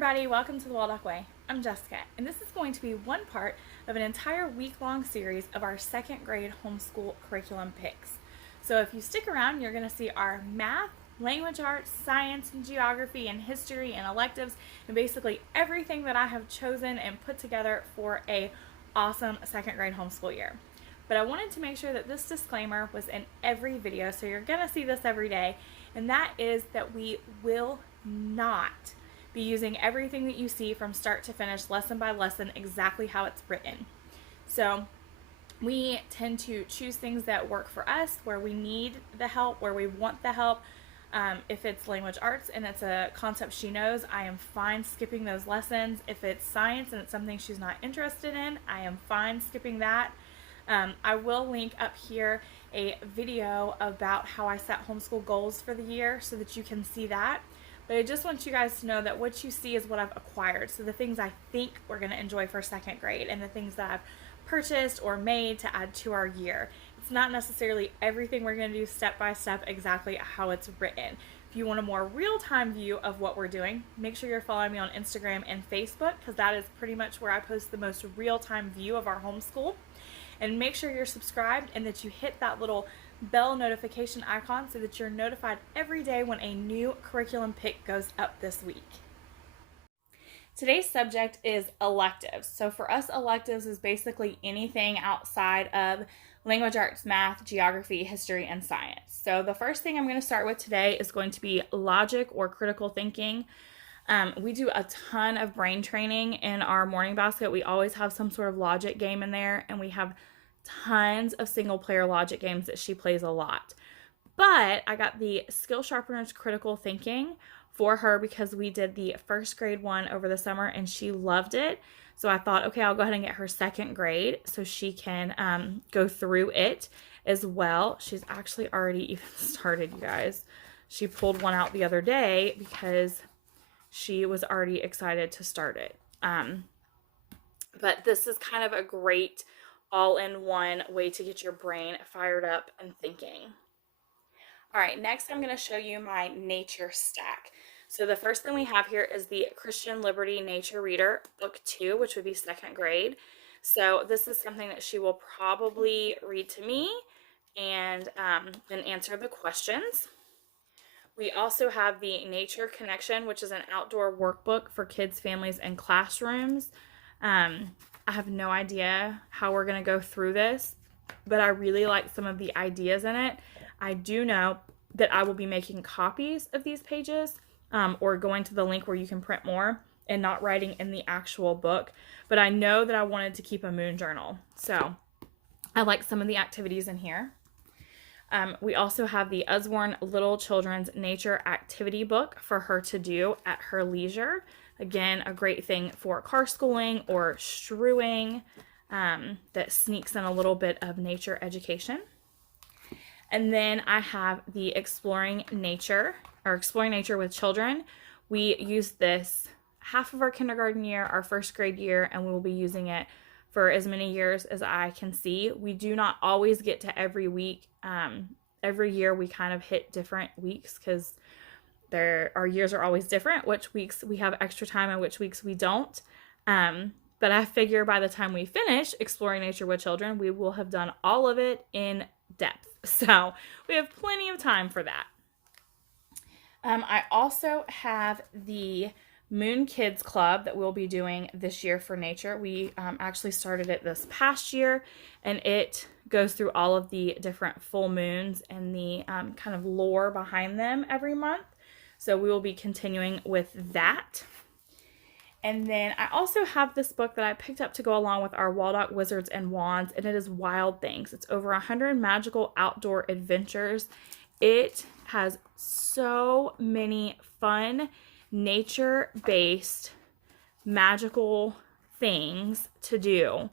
everybody, welcome to the Waldock Way. I'm Jessica, and this is going to be one part of an entire week-long series of our second grade homeschool curriculum picks. So if you stick around, you're going to see our math, language arts, science, and geography, and history, and electives, and basically everything that I have chosen and put together for a awesome second grade homeschool year. But I wanted to make sure that this disclaimer was in every video, so you're going to see this every day, and that is that we will not be using everything that you see from start to finish, lesson by lesson, exactly how it's written. So we tend to choose things that work for us, where we need the help, where we want the help. If it's language arts and it's a concept she knows, I am fine skipping those lessons. If it's science and it's something she's not interested in, I am fine skipping that. I will link up here a video about how I set homeschool goals for the year so that you can see that. But I just want you guys to know that what you see is what I've acquired. So the things I think we're going to enjoy for second grade and the things that I've purchased or made to add to our year. It's not necessarily everything we're going to do step by step exactly how it's written. If you want a more real-time view of what we're doing, make sure you're following me on Instagram and Facebook, because that is pretty much where I post the most real-time view of our homeschool. And make sure you're subscribed and that you hit that little bell notification icon so that you're notified every day when a new curriculum pick goes up this week. Today's subject is electives. So for us, electives is basically anything outside of language arts, math, geography, history, and science. So the first thing I'm going to start with today is going to be logic or critical thinking. We do a ton of brain training in our morning basket. We always have some sort of logic game in there, and we have tons of single player logic games that she plays a lot. But I got the Skill Sharpeners critical thinking for her because we did the first grade one over the summer and she loved it. So I thought, okay, I'll go ahead and get her second grade so she can go through it as well. She's actually already even started, you guys. She pulled one out the other day because she was already excited to start it. But this is kind of a great all-in-one way to get your brain fired up and thinking. All right, next I'm going to show you my nature stack. So the first thing we have here is the Christian Liberty Nature Reader, Book 2, which would be second grade. So this is something that she will probably read to me and then answer the questions. We also have the Nature Connection, which is an outdoor workbook for kids, families, and classrooms. I have no idea how we're going to go through this, but I really like some of the ideas in it. I do know that I will be making copies of these pages or going to the link where you can print more and not writing in the actual book, but I know that I wanted to keep a moon journal. So I like some of the activities in here. We also have the Usborne Little Children's Nature Activity Book for her to do at her leisure. Again, a great thing for car schooling or strewing that sneaks in a little bit of nature education. And then I have the Exploring Nature with Children. We use this half of our kindergarten year, our first grade year, and we will be using it for as many years as I can see. We do not always get to every week. Every year we kind of hit different weeks because our years are always different, which weeks we have extra time and which weeks we don't. But I figure by the time we finish Exploring Nature with Children, we will have done all of it in depth. So we have plenty of time for that. I also have the Moon Kids Club that we'll be doing this year for nature. We actually started it this past year, and it goes through all of the different full moons and the kind of lore behind them every month. So we will be continuing with that. And then I also have this book that I picked up to go along with our Waldock Wizards and Wands, and it is Wild Things. It's over 100 magical outdoor adventures. It has so many fun, nature-based, magical things to do.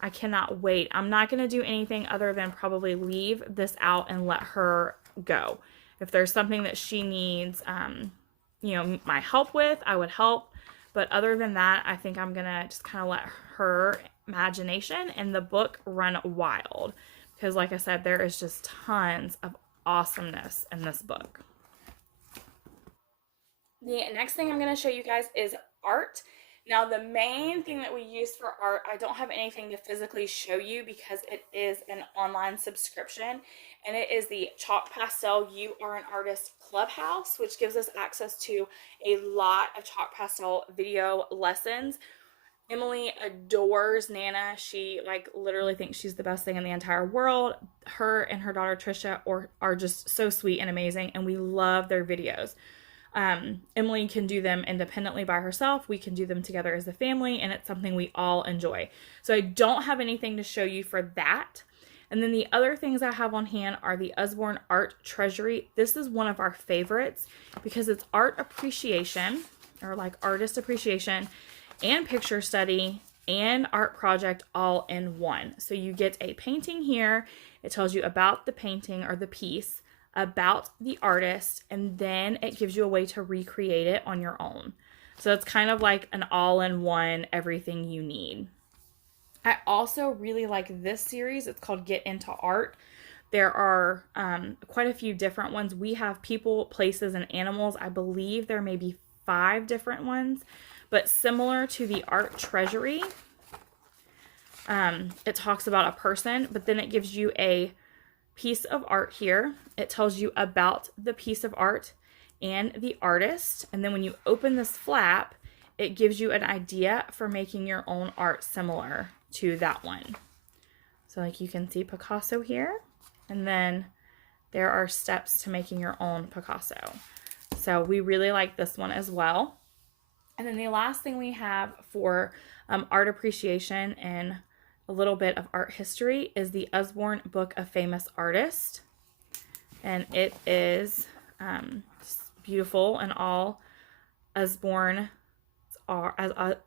I cannot wait. I'm not going to do anything other than probably leave this out and let her go. If there's something that she needs, my help with, I would help. But other than that, I think I'm going to just kind of let her imagination and the book run wild. Because like I said, there is just tons of awesomeness in this book. The next thing I'm going to show you guys is art. Now, the main thing that we use for art, I don't have anything to physically show you because it is an online subscription, and it is the Chalk Pastel You Are an Artist Clubhouse, which gives us access to a lot of Chalk Pastel video lessons. Emily adores Nana. She like literally thinks she's the best thing in the entire world. Her and her daughter Trisha are just so sweet and amazing, and we love their videos. Emily can do them independently by herself. We can do them together as a family, and it's something we all enjoy. So I don't have anything to show you for that. And then the other things I have on hand are the Usborne Art Treasury. This is one of our favorites because it's art appreciation, or like artist appreciation, and picture study and art project all in one. So you get a painting here. It tells you about the painting or the piece, about the artist, and then it gives you a way to recreate it on your own. So it's kind of like an all-in-one, everything you need. I also really like this series. It's called Get Into Art. There are quite a few different ones. We have people, places, and animals. I believe there may be 5 different ones, but similar to the Art Treasury. It talks about a person, but then it gives you a piece of art here. It tells you about the piece of art and the artist. And then when you open this flap, it gives you an idea for making your own art similar to that one. So like you can see Picasso here, and then there are steps to making your own Picasso. So we really like this one as well. And then the last thing we have for art appreciation and a little bit of art history is the Usborne Book of Famous Artists. And it is beautiful, and all Usborne are,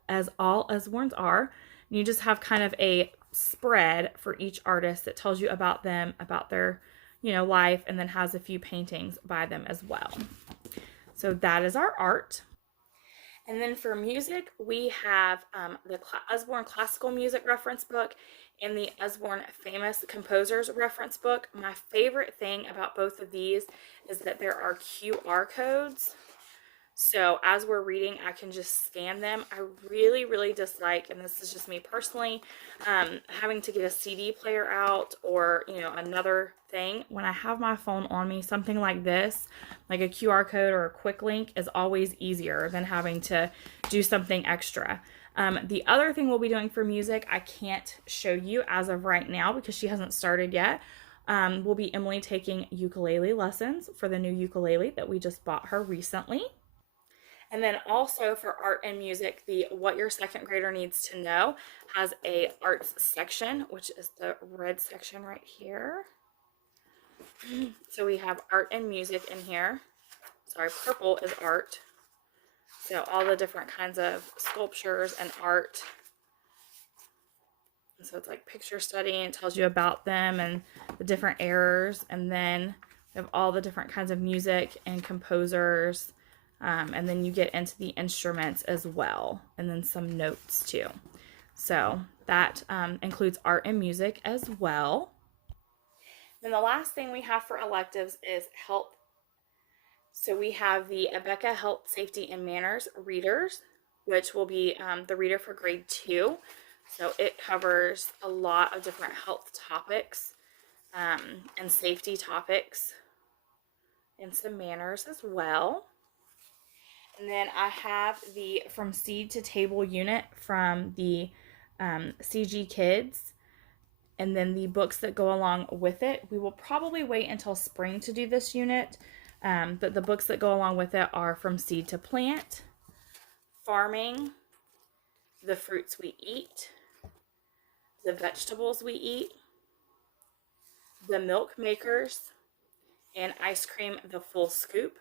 as all Usbornes are. And you just have kind of a spread for each artist that tells you about them, about their, life, and then has a few paintings by them as well. So that is our art. And then for music, we have the Usborne Classical Music Reference Book and the Usborne Famous Composers Reference Book. My favorite thing about both of these is that there are QR codes. So as we're reading, I can just scan them. I really, really dislike, and this is just me personally, having to get a CD player out or, another thing. When I have my phone on me, something like this, like a QR code or a quick link, is always easier than having to do something extra. The other thing we'll be doing for music, I can't show you as of right now because she hasn't started yet. Will be Emily taking ukulele lessons for the new ukulele that we just bought her recently. And then also for art and music, the What Your Second Grader Needs to Know has a arts section, which is the red section right here. So we have art and music in here. Sorry, purple is art. So all the different kinds of sculptures and art. And so it's like picture study, and it tells you about them and the different eras. And then we have all the different kinds of music and composers. And then you get into the instruments as well, and then some notes too. So that includes art and music as well. Then the last thing we have for electives is health. So we have the Abeka Health, Safety, and Manners readers, which will be the reader for grade 2. So it covers a lot of different health topics and safety topics and some manners as well. And then I have the From Seed to Table unit from the CG Kids, and then the books that go along with it. We will probably wait until spring to do this unit, but the books that go along with it are From Seed to Plant, Farming, The Fruits We Eat, The Vegetables We Eat, The Milk Makers, and Ice Cream The Full Scoop.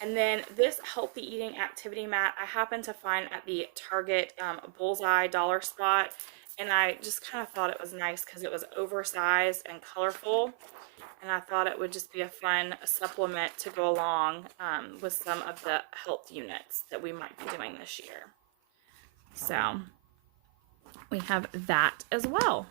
And then this healthy eating activity mat I happened to find at the Target Bullseye dollar spot, and I just kind of thought it was nice because it was oversized and colorful, and I thought it would just be a fun supplement to go along with some of the health units that we might be doing this year. So we have that as well.